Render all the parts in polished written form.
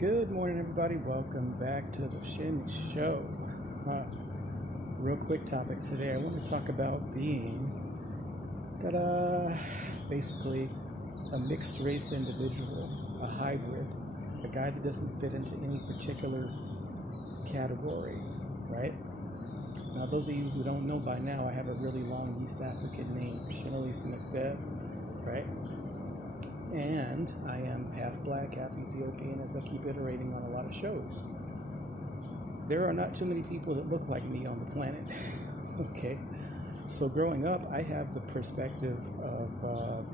Good morning, everybody. Welcome back to the Shin Show. Uh, Real quick topic today. I want to talk about being basically a mixed race individual, a hybrid, a guy that doesn't fit into any particular category, right? Now, those of you who don't know by now, I have a really long East African name, Shinalisa McBeth, right? And I am half black, half Ethiopian, as I keep iterating on a lot of shows. There are not too many people that look like me on the planet. Okay, so growing up, I have the perspective of,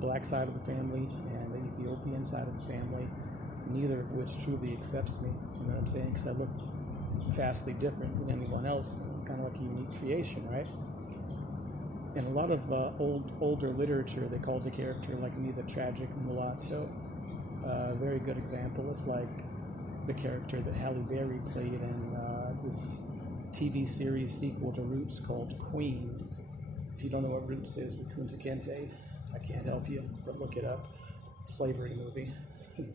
black side of the family and the Ethiopian side of the family, neither of which truly accepts me. You know what I'm saying? Because I look vastly different than anyone else, kind of like a unique creation, right? In a lot of older literature, they called a character like me the tragic mulatto. A very good example is like the character that Halle Berry played in this TV series sequel to Roots called Queen. If you don't know what Roots is with Kunta Kinte, I can't help you, but look it up. Slavery movie,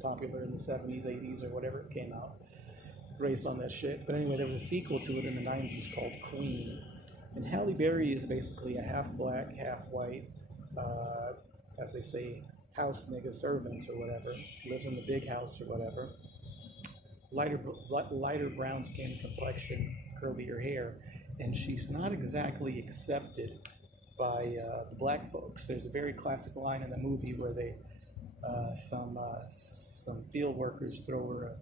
popular in the 70s, 80s, or whatever it came out, based on that shit. But anyway, there was a sequel to it in the 90s called Queen. And Halle Berry is basically a half black, half white, as they say, house nigga servant or whatever, lives in the big house or whatever. Lighter brown skin complexion, curlier hair, and she's not exactly accepted by the black folks. There's a very classic line in the movie where they some field workers throw her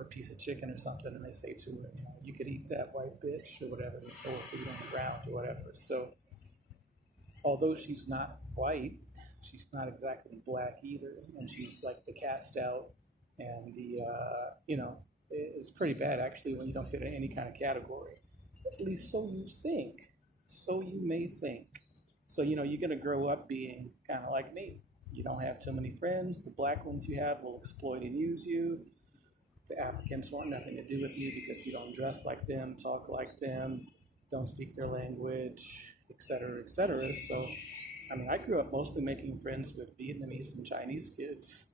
a piece of chicken or something, and they say to her, you could eat that, white bitch, or whatever, and throw her food on the ground or whatever. So, although she's not white, she's not exactly black either, and she's like the cast out, and it's pretty bad actually when you don't fit in any kind of category. At least so you think, so you may think. So, you're going to grow up being kind of like me. You don't have too many friends. The black ones you have will exploit and use you. The Africans want nothing to do with you because you don't dress like them, talk like them, don't speak their language, etc., etc. So, I grew up mostly making friends with Vietnamese and Chinese kids,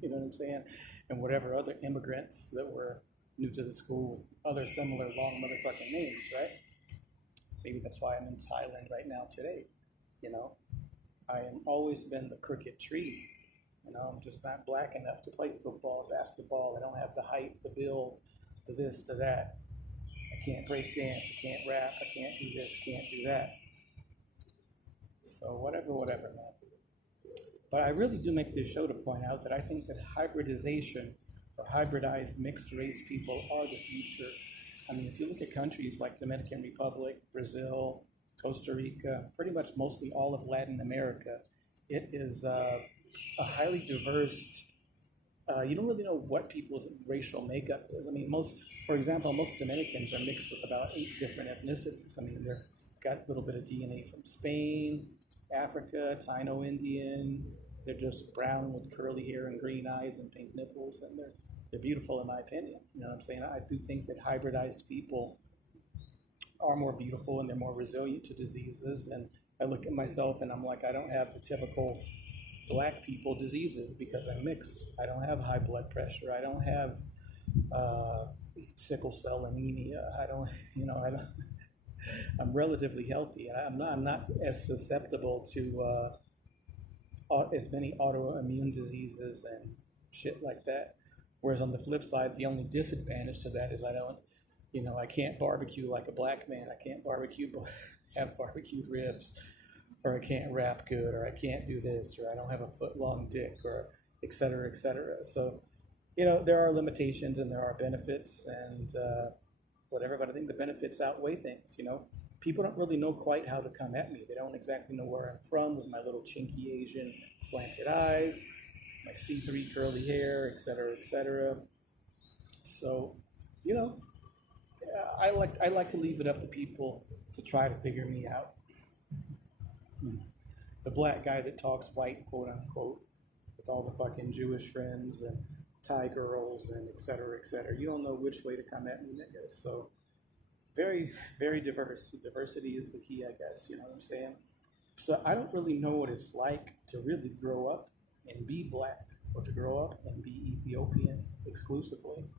you know what I'm saying, and whatever other immigrants that were new to the school, other similar long motherfucking names, right? Maybe that's why I'm in Thailand right now today, I have always been the crooked tree. I'm just not black enough to play football, basketball. I don't have the height, the build, the this, the that. I can't break dance. I can't rap. I can't do this, can't do that. So whatever, man. But I really do make this show to point out that I think that hybridization or hybridized mixed race people are the future. If you look at countries like Dominican Republic, Brazil, Costa Rica, pretty much mostly all of Latin America, it is a highly diverse, you don't really know what people's racial makeup is. For example, most Dominicans are mixed with about 8 different ethnicities. They've got a little bit of DNA from Spain, Africa, Taino Indian. They're just brown with curly hair and green eyes and pink nipples, and they're beautiful in my opinion. You know what I'm saying? I do think that hybridized people are more beautiful and they're more resilient to diseases. And I look at myself and I'm like, I don't have the typical black people diseases because I'm mixed. I don't have high blood pressure. I don't have sickle cell anemia. I don't. I'm relatively healthy. I'm not as susceptible to as many autoimmune diseases and shit like that. Whereas on the flip side, the only disadvantage to that is I can't barbecue like a black man. I can't have barbecued ribs, or I can't rap good, or I can't do this, or I don't have a foot-long dick, or et cetera, et cetera. So, there are limitations and there are benefits and whatever, but I think the benefits outweigh things, People don't really know quite how to come at me. They don't exactly know where I'm from with my little chinky Asian slanted eyes, my C3 curly hair, et cetera, et cetera. So, I like to leave it up to people to try to figure me out. The black guy that talks white, quote unquote, with all the fucking Jewish friends and Thai girls and et cetera, et cetera. You don't know which way to come at me, nigga. So very, very diverse. Diversity is the key, I guess. You know what I'm saying? So I don't really know what it's like to really grow up and be black or to grow up and be Ethiopian exclusively.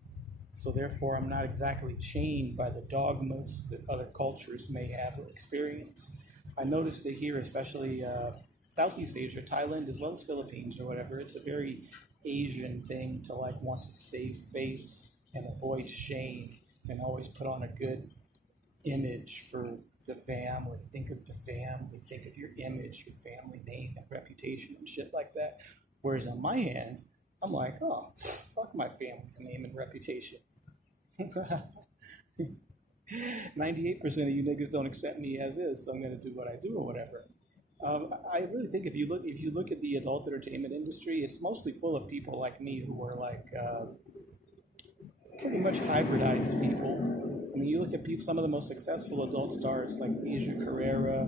So therefore, I'm not exactly chained by the dogmas that other cultures may have or experience. I noticed that here, especially Southeast Asia, Thailand, as well as Philippines or whatever, it's a very Asian thing to like want to save face and avoid shame and always put on a good image for the family. Think of the family, think of your image, your family name and reputation and shit like that. Whereas on my hands, I'm like, oh, fuck my family's name and reputation. 98% of you niggas don't accept me as is, so I'm going to do what I do or whatever. I really think if you look at the adult entertainment industry, it's mostly full of people like me who are like pretty much hybridized people. I mean, you look at some of the most successful adult stars like Asia Carrera,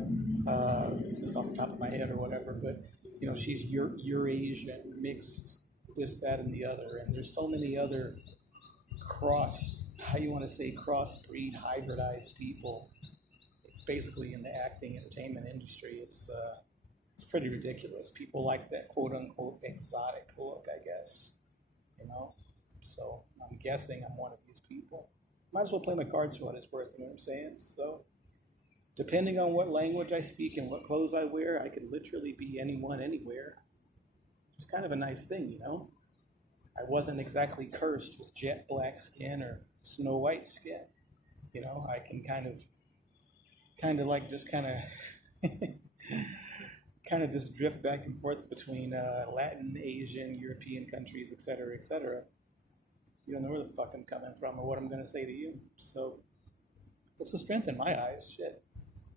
just off the top of my head or whatever, but you know, she's Eurasian, mixed, this, that, and the other, and there's so many other crossbreed, hybridized people, basically in the acting entertainment industry. It's pretty ridiculous. People like that quote unquote exotic look, I guess, you know. So I'm guessing I'm one of these people. Might as well play my cards for what it's worth. You know what I'm saying? So depending on what language I speak and what clothes I wear, I could literally be anyone, anywhere. It's kind of a nice thing, you know. I wasn't exactly cursed with jet black skin or snow white skin. You know, I can kind of just drift back and forth between Latin, Asian, European countries, et cetera, et cetera. You don't know where the fuck I'm coming from or what I'm going to say to you. So it's a strength in my eyes. Shit.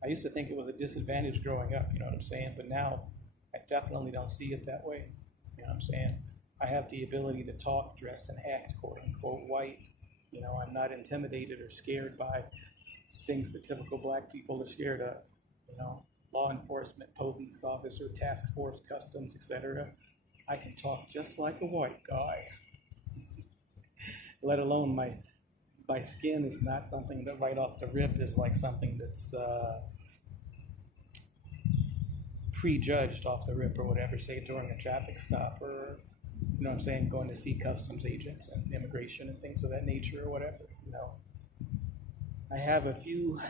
I used to think it was a disadvantage growing up, you know what I'm saying? But now I definitely don't see it that way. You know what I'm saying? I have the ability to talk, dress, and act, quote unquote, white. You know, I'm not intimidated or scared by things that typical black people are scared of. You know, law enforcement, police officer, task force, customs, etc. I can talk just like a white guy. Let alone my skin is not something that right off the rip is like something that's prejudged off the rip or whatever, say during a traffic stop or, you know what I'm saying, going to see customs agents and immigration and things of that nature or whatever, you know. I have a few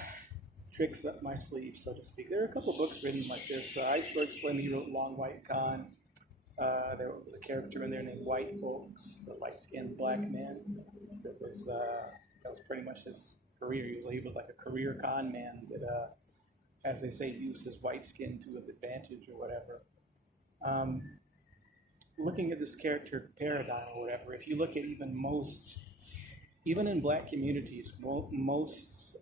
tricks up my sleeve, so to speak. There are a couple books written like this. Iceberg Slim, he wrote Long White Con. There was a character in there named White Folks, a light-skinned black man. That was pretty much his career. He was like a career con man that, as they say, used his white skin to his advantage or whatever. Looking at this character paradigm or whatever, if you look at even in black communities, most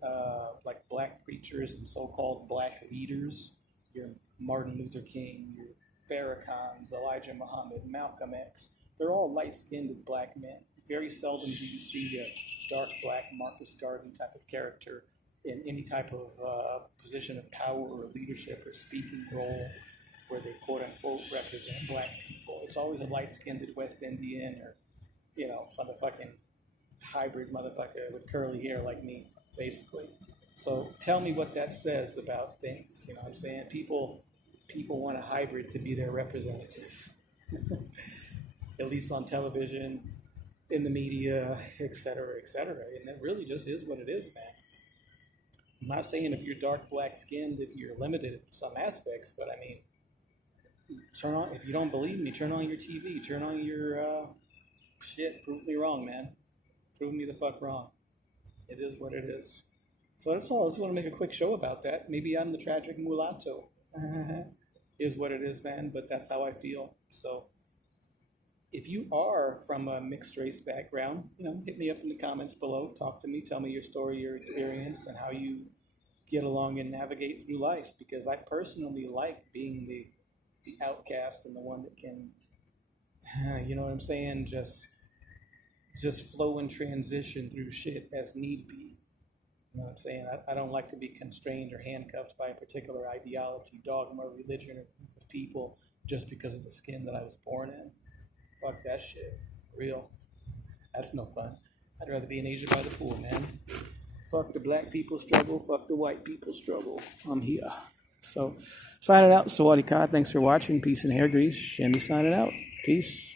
like black preachers and so-called black leaders, your Martin Luther King, your Farrakhan's, Elijah Muhammad, Malcolm X, they're all light-skinned black men. Very seldom do you see a dark black Marcus Garvey type of character in any type of position of power or leadership or speaking role where they quote-unquote represent black people. It's always a light-skinned West Indian or, you know, motherfucking hybrid motherfucker with curly hair like me, basically. So tell me what that says about things, you know what I'm saying? People want a hybrid to be their representative, at least on television, in the media, et cetera, and it really just is what it is, man. I'm not saying if you're dark black skinned that you're limited in some aspects, but I mean, if you don't believe me, turn on your TV, turn on your shit, prove me wrong, man. Prove me the fuck wrong. It is what it is. So that's all. I just want to make a quick show about that. Maybe I'm the tragic mulatto. Is what it is, man, but that's how I feel. So if you are from a mixed race background, you know, hit me up in the comments below. Talk to me. Tell me your story, your experience, and how you get along and navigate through life. Because I personally like being the outcast and the one that can, you know what I'm saying, just flow and transition through shit as need be. You know what I'm saying? I don't like to be constrained or handcuffed by a particular ideology, dogma, religion, or group of people just because of the skin that I was born in. Fuck that shit. For real. That's no fun. I'd rather be in Asia by the pool, man. Fuck the black people struggle. Fuck the white people struggle. I'm here. So, signing out. Sawadee Ka. Thanks for watching. Peace and hair grease. Shimmy signing out. Peace.